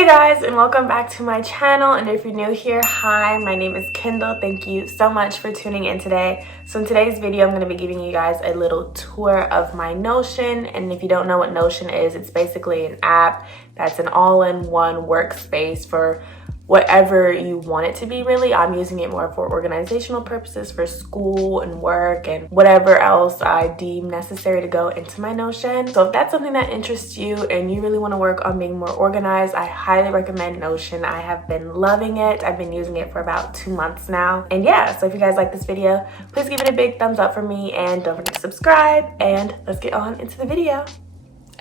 Hey guys, and welcome back to my channel. And if you're new here, hi, my name is Kyndall. Thank you so much for tuning in today. So in today's video, I'm going to be giving you guys a little tour of my Notion. And if you don't know what Notion is, it's basically an app that's an all-in-one workspace for whatever you want it to be, really. I'm using it more for organizational purposes, for school and work and whatever else I deem necessary to go into my Notion. So if that's something that interests you and you really want to work on being more organized, I highly recommend Notion. I have been loving it. I've been using it for about 2 months now. And yeah, so if you guys like this video, please give it a big thumbs up for me and don't forget to subscribe, and let's get on into the video.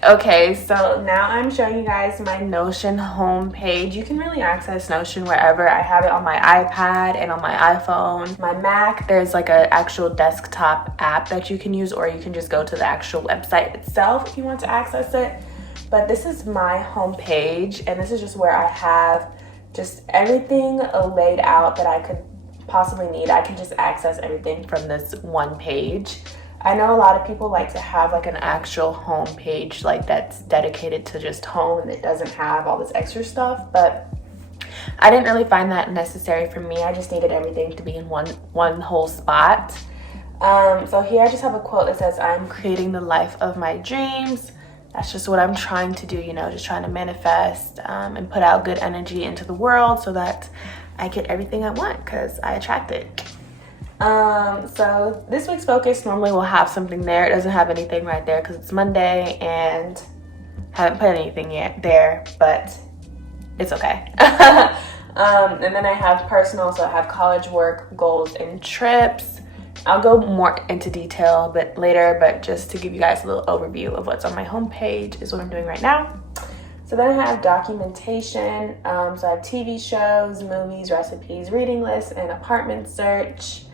Okay, so now I'm showing you guys my Notion homepage. You can really access Notion wherever. I have it on my iPad and on my iPhone. My Mac, there's like an actual desktop app that you can use, or you can just go to the actual website itself if you want to access it. But this is my homepage, and this is just where I have just everything laid out that I could possibly need. I can just access everything from this one page. I know a lot of people like to have like an actual home page like that's dedicated to just home and it doesn't have all this extra stuff, but I didn't really find that necessary for me. I just needed everything to be in one whole spot. So here I just have a quote that says, "I'm creating the life of my dreams." That's just what I'm trying to do, you know, just trying to manifest and put out good energy into the world so that I get everything I want because I attract it. So this week's focus normally will have something there. It doesn't have anything right there because it's Monday and haven't put anything yet there, but it's okay. And then I have personal, so I have college, work, goals, and trips. I'll go more into detail a bit later, but just to give you guys a little overview of what's on my homepage is what I'm doing right now. So then I have documentation. So I have TV shows, movies, recipes, reading lists, and apartment search.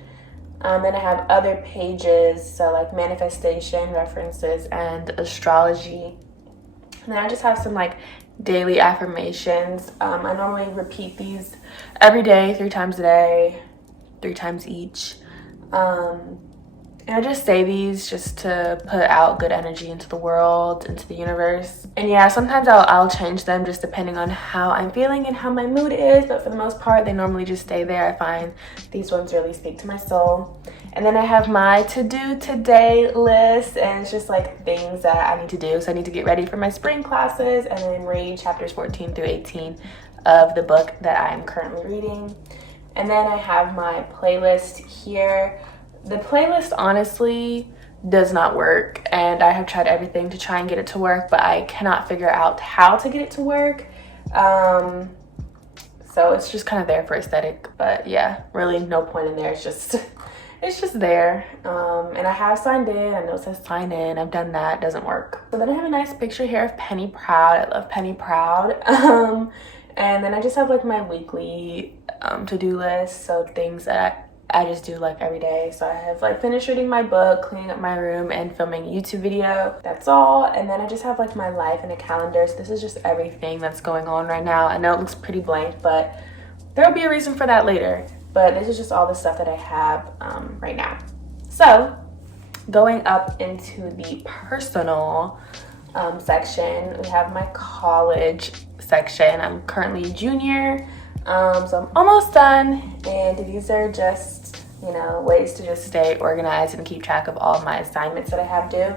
Then I have other pages, so like manifestation, references, and astrology. And then I just have some like daily affirmations. I normally repeat these every day, 3 times a day, 3 times each. And I just say these just to put out good energy into the world, into the universe. And yeah, sometimes I'll change them just depending on how I'm feeling and how my mood is, but for the most part, they normally just stay there. I find these ones really speak to my soul. And then I have my to-do today list, and it's just like things that I need to do. So I need to get ready for my spring classes and then read chapters 14 through 18 of the book that I'm currently reading. And then I have my playlist here. The playlist honestly does not work, and I have tried everything to try and get it to work, but I cannot figure out how to get it to work. So it's just kind of there for aesthetic, but yeah, really no point in there. It's just there. And I have signed in. I know it says sign in. I've done that. It doesn't work. So then I have a nice picture here of Penny Proud. I love Penny Proud. And then I just have like my weekly to-do list, so things that I just do like every day. So I have like finished reading my book, cleaning up my room, and filming a YouTube video. That's all. And then I just have like my life in a calendar. So this is just everything that's going on right now. I know it looks pretty blank, but there'll be a reason for that later. But this is just all the stuff that I have right now. So going up into the personal section, we have my college section. I'm currently a junior. So I'm almost done, and these are just, you know, ways to just stay organized and keep track of all my assignments that I have due.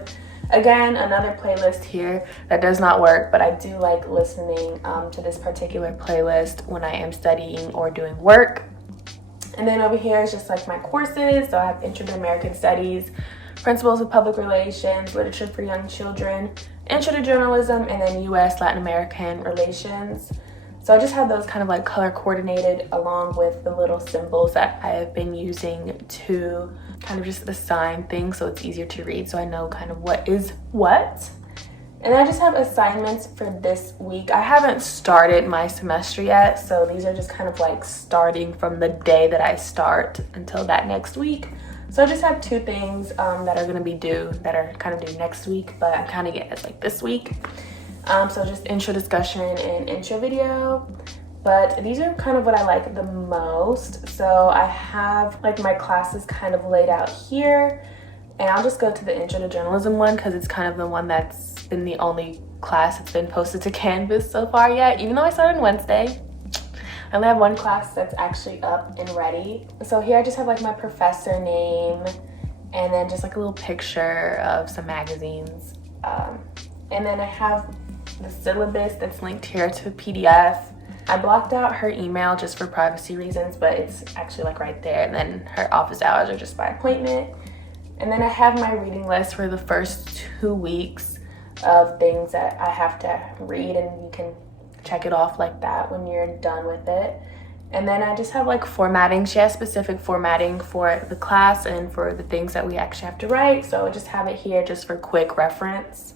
Again, another playlist here that does not work, but I do like listening to this particular playlist when I am studying or doing work. And then over here is just like my courses. So I have Intro to American Studies, Principles of Public Relations, Literature for Young Children, Intro to Journalism, and then U.S. Latin American Relations. So I just have those kind of like color coordinated along with the little symbols that I have been using to kind of just assign things so it's easier to read, so I know kind of what is what. And I just have assignments for this week. I haven't started my semester yet, so these are just kind of like starting from the day that I start until that next week. So I just have 2 things that are going to be due, that are kind of due next week, but I'm kind of getting it like this week. So just intro discussion and intro video, but these are kind of what I like the most. So I have like my classes kind of laid out here. And I'll just go to the intro to journalism one because it's kind of the one that's been the only class that's been posted to Canvas so far yet, even though I started on Wednesday. I only have one class that's actually up and ready. So here I just have like my professor name and then just like a little picture of some magazines. And then I have the syllabus that's linked here to a PDF. I blocked out her email just for privacy reasons, but it's actually like right there. And then her office hours are just by appointment. And then I have my reading list for the first 2 weeks of things that I have to read, and you can check it off like that when you're done with it. And then I just have like formatting. She has specific formatting for the class and for the things that we actually have to write. So I just have it here just for quick reference.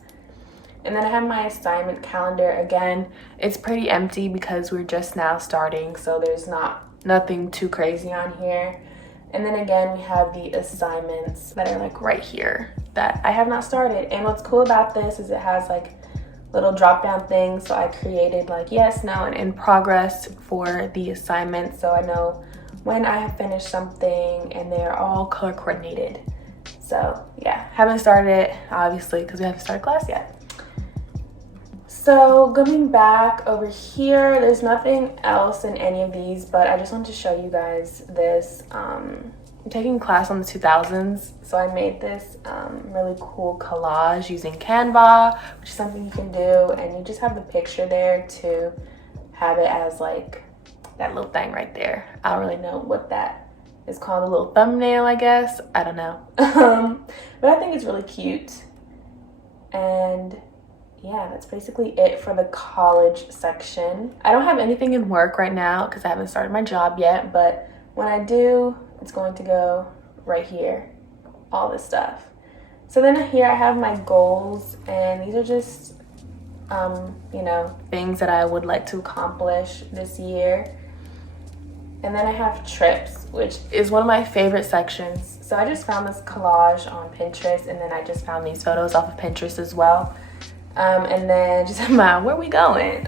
And then I have my assignment calendar. Again, it's pretty empty because we're just now starting, so there's nothing too crazy on here. And then again, we have the assignments that are like right here that I have not started. And what's cool about this is it has like little drop down things. So I created like yes, no, and in progress for the assignments. So I know when I have finished something, and they're all color coordinated. So yeah, haven't started it obviously because we haven't started class yet. So going back over here, there's nothing else in any of these, but I just wanted to show you guys this. I'm taking class on the 2000s, so I made this really cool collage using Canva, which is something you can do, and you just have the picture there to have it as like that little thing right there. I don't really know what that is called, a little thumbnail, I guess. I don't know. But I think it's really cute. And yeah, that's basically it for the college section. I don't have anything in work right now because I haven't started my job yet, but when I do, it's going to go right here, all this stuff. So then here I have my goals, and these are just, you know, things that I would like to accomplish this year. And then I have trips, which is one of my favorite sections. So I just found this collage on Pinterest, and then I just found these photos off of Pinterest as well. And then just my where we going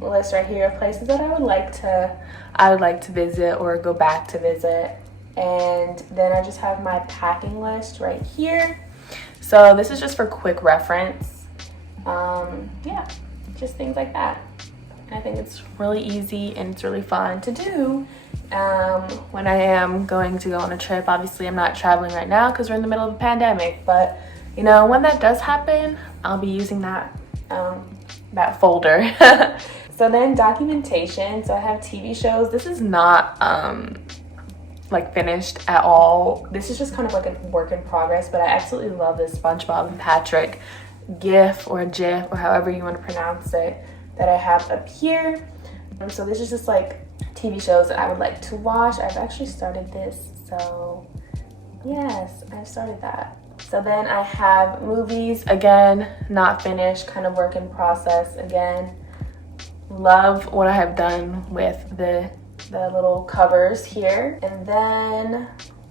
list right here of places that I would like to visit or go back to visit. And then I just have my packing list right here. So this is just for quick reference. Yeah, just things like that. I think it's really easy and it's really fun to do when I am going to go on a trip. Obviously I'm not traveling right now because we're in the middle of a pandemic, but you know, when that does happen, I'll be using that folder. So then documentation. So I have TV shows. This is not like finished at all. This is just kind of like a work in progress, but I absolutely love this SpongeBob and Patrick GIF or GIF or however you want to pronounce it that I have up here. And so this is just like TV shows that I would like to watch. I've actually started this, so yes, I've started that. So then I have movies, again, not finished, kind of work in process. Again, love what I have done with the little covers here. And then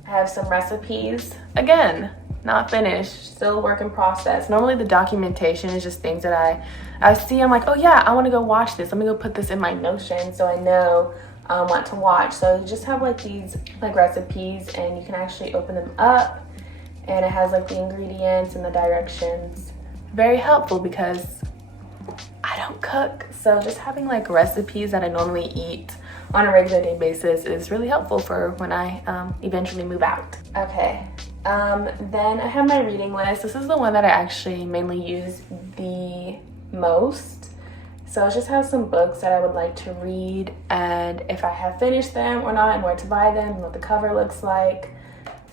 I have some recipes, again, not finished, still work in process. Normally the documentation is just things that I see, I'm like, oh yeah, I want to go watch this. Let me go put this in my Notion so I know what to watch. So you just have like these like recipes, and you can actually open them up. And it has like the ingredients and the directions. Very helpful because I don't cook. So just having like recipes that I normally eat on a regular day basis is really helpful for when I eventually move out. Okay, then I have my reading list. This is the one that I actually mainly use the most. So it just has some books that I would like to read, and if I have finished them or not, and where to buy them, and what the cover looks like.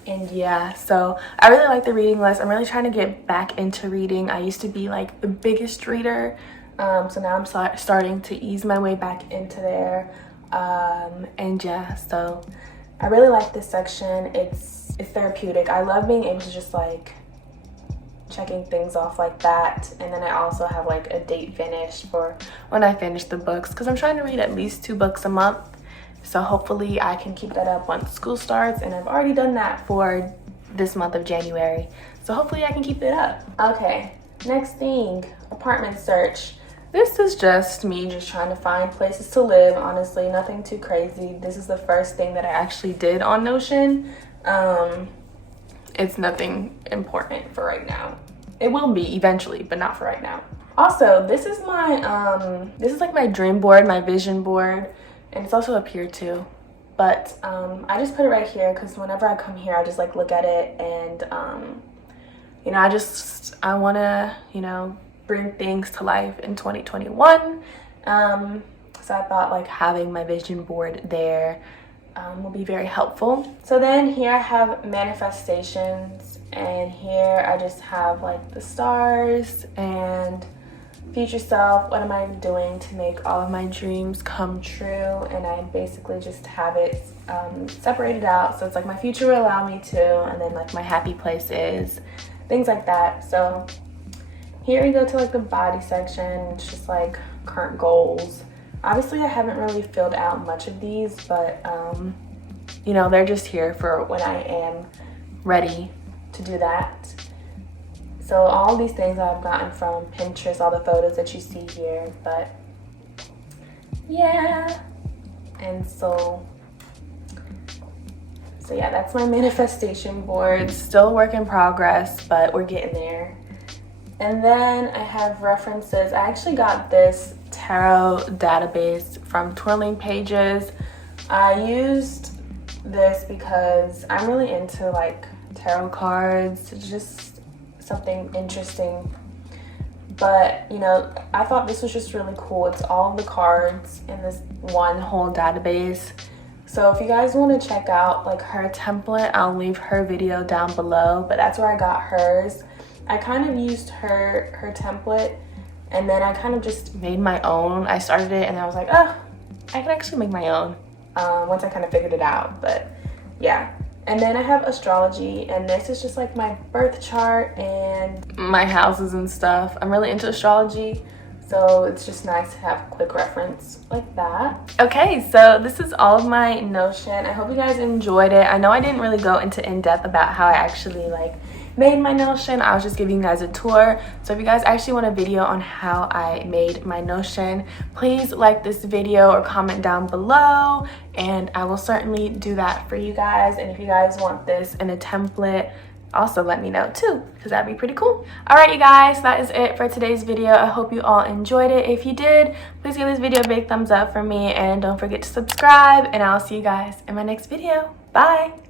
And yeah, so I really like the reading list. I'm really trying to get back into reading. I used to be like the biggest reader. So now I'm starting to ease my way back into there. And yeah, so I really like this section. It's therapeutic. I love being able to just like checking things off like that. And then I also have like a date finish for when I finish the books, because I'm trying to read at least 2 books a month. So hopefully I can keep that up once school starts, and I've already done that for this month of January. So hopefully I can keep it up. Okay, next thing, apartment search. This is just me just trying to find places to live, honestly, nothing too crazy. This is the first thing that I actually did on Notion. it's nothing important for right now. It will be eventually, but not for right now. Also, this is my this is like my dream board, my vision board, and it's also up here too. But I just put it right here because whenever I come here, I just like look at it, and you know, I want to, you know, bring things to life in 2021. So I thought like having my vision board there will be very helpful. So then here I have manifestations, and here I just have like the stars and future self. What am I doing to make all of my dreams come true? And I basically just have it separated out. So it's like my future will allow me to, and then like my happy place is, things like that. So here we go to like the body section. It's just like current goals. Obviously I haven't really filled out much of these, but you know, they're just here for when I am ready to do that. So all these things I've gotten from Pinterest, all the photos that you see here, but yeah. And so yeah, that's my manifestation board. Still a work in progress, but we're getting there. And then I have references. I actually got this tarot database from Twirling Pages. I used this because I'm really into like tarot cards. It's just something interesting. But you know, I thought this was just really cool. It's all the cards in this one whole database. So if you guys want to check out like her template, I'll leave her video down below, but that's where I got hers. I kind of used her template, and then I kind of just made my own. I started it and I was like, oh, I can actually make my own once I kind of figured it out. But yeah. And then I have astrology, and this is just like my birth chart and my houses and stuff. I'm really into astrology, so it's just nice to have a quick reference like that. Okay, so this is all of my Notion. I hope you guys enjoyed it. I know I didn't really go into in-depth about how I actually like made my Notion. I was just giving you guys a tour. So if you guys actually want a video on how I made my Notion, please like this video or comment down below, and I will certainly do that for you guys. And if you guys want this in a template, also let me know too, because that'd be pretty cool. All right, you guys, that is it for today's video. I hope you all enjoyed it. If you did, please give this video a big thumbs up for me, and don't forget to subscribe, and I'll see you guys in my next video. Bye.